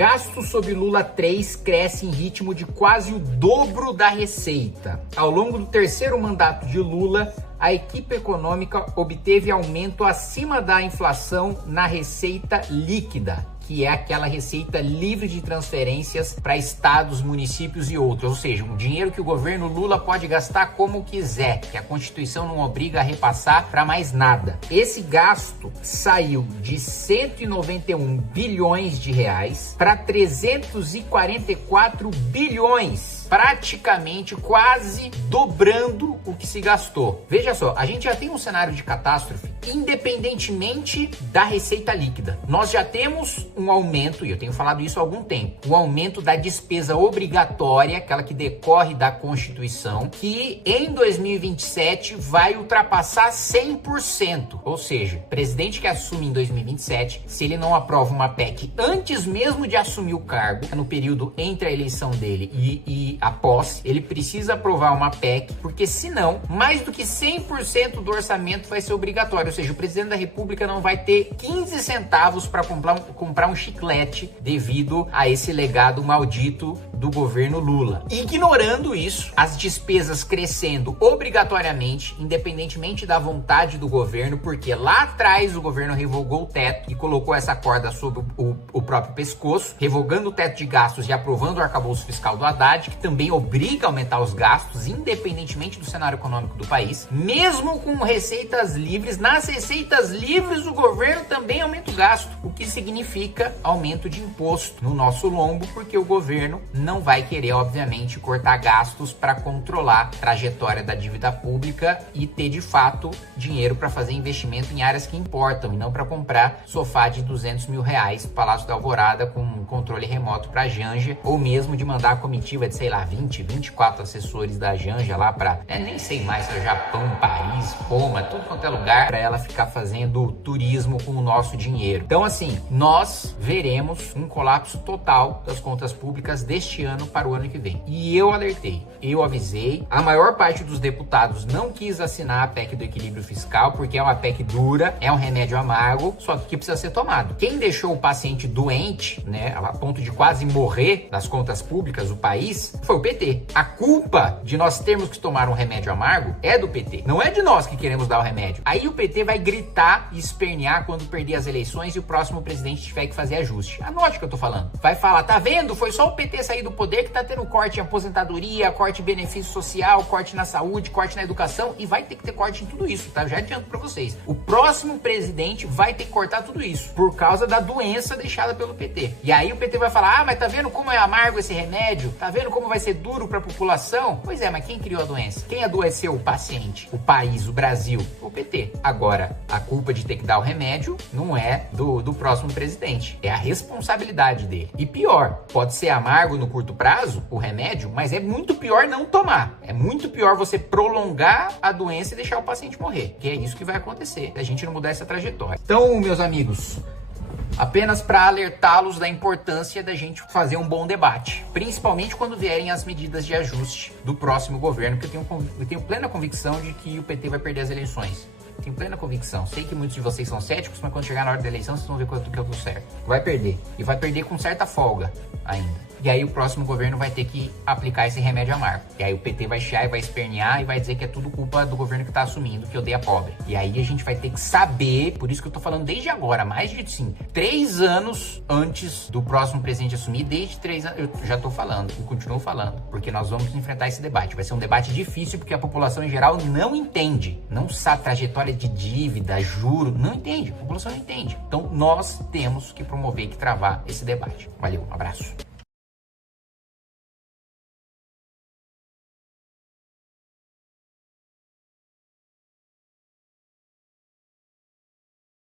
Gasto sob Lula 3 cresce em ritmo de quase o dobro da receita. Ao longo do terceiro mandato de Lula, a equipe econômica obteve aumento acima da inflação na receita líquida, que é aquela receita livre de transferências para estados, municípios e outros, ou seja, um dinheiro que o governo Lula pode gastar como quiser, que a Constituição não obriga a repassar para mais nada. Esse gasto saiu de 191 bilhões de reais para 344 bilhões, praticamente quase dobrando o que se gastou. Veja só, a gente já tem um cenário de catástrofe independentemente da receita líquida. Nós já temos um aumento, e eu tenho falado isso há algum tempo, um aumento da despesa obrigatória, aquela que decorre da Constituição, que em 2027 vai ultrapassar 100%. Ou seja, o presidente que assume em 2027, se ele não aprova uma PEC antes mesmo de assumir o cargo, no período entre a eleição dele e a posse, ele precisa aprovar uma PEC, porque senão, mais do que 100% do orçamento vai ser obrigatório. Ou seja, o presidente da República não vai ter 15 centavos para comprar um chiclete devido a esse legado maldito do governo Lula. Ignorando isso, as despesas crescendo obrigatoriamente, independentemente da vontade do governo, porque lá atrás o governo revogou o teto e colocou essa corda sobre o próprio pescoço, revogando o teto de gastos e aprovando o arcabouço fiscal do Haddad, que também obriga a aumentar os gastos, independentemente do cenário econômico do país. Mesmo com receitas livres, nas receitas livres o governo também aumenta o gasto, o que significa aumento de imposto no nosso lombo, porque o governo não vai querer, obviamente, cortar gastos para controlar a trajetória da dívida pública e ter, de fato, dinheiro para fazer investimento em áreas que importam e não para comprar sofá de 200 mil reais, Palácio da Alvorada com controle remoto para a Janja, ou mesmo de mandar a comitiva de, sei lá, 24 assessores da Janja lá para, nem sei mais se é Japão, Paris, Roma, tudo quanto é lugar, para ela ficar fazendo turismo com o nosso dinheiro. Então, assim, nós veremos um colapso total das contas públicas deste ano para o ano que vem. E eu alertei, eu avisei, a maior parte dos deputados não quis assinar a PEC do equilíbrio fiscal, porque é uma PEC dura, é um remédio amargo, só que precisa ser tomado. Quem deixou o paciente doente, né, a ponto de quase morrer das contas públicas, o país, foi o PT. A culpa de nós termos que tomar um remédio amargo é do PT, não é de nós que queremos dar o remédio. Aí o PT vai gritar e espernear quando perder as eleições e o próximo presidente tiver que fazer ajuste. Anote o que eu tô falando. Vai falar, tá vendo? Foi só o PT sair do poder que tá tendo corte em aposentadoria, corte em benefício social, corte na saúde, corte na educação, e vai ter que ter corte em tudo isso, tá? Já adianto pra vocês. O próximo presidente vai ter que cortar tudo isso, por causa da doença deixada pelo PT. E aí o PT vai falar, mas tá vendo como é amargo esse remédio? Tá vendo como vai ser duro pra população? Pois é, mas quem criou a doença? Quem adoeceu o paciente? O país, o Brasil? O PT. Agora, a culpa de ter que dar o remédio não é do próximo presidente, é a responsabilidade dele. E pior, pode ser amargo no curto prazo, o remédio, mas é muito pior não tomar. É muito pior você prolongar a doença e deixar o paciente morrer, que é isso que vai acontecer, se a gente não mudar essa trajetória. Então, meus amigos, apenas para alertá-los da importância da gente fazer um bom debate, principalmente quando vierem as medidas de ajuste do próximo governo, porque eu tenho plena convicção de que o PT vai perder as eleições. Tenho plena convicção. Sei que muitos de vocês são céticos, mas quando chegar na hora da eleição, vocês vão ver quanto que eu tô certo. Vai perder. E vai perder com certa folga ainda. E aí o próximo governo vai ter que aplicar esse remédio amargo. E aí o PT vai chiar e vai espernear e vai dizer que é tudo culpa do governo que tá assumindo, que odeia pobre. E aí a gente vai ter que saber, por isso que eu tô falando desde agora, mais de 3 anos antes do próximo presidente assumir, desde 3 anos, eu já tô falando e continuo falando, porque nós vamos enfrentar esse debate. Vai ser um debate difícil porque a população em geral não entende, não sabe trajetória de dívida, juro, não entende, a população não entende. Então nós temos que promover e que travar esse debate. Valeu, um abraço.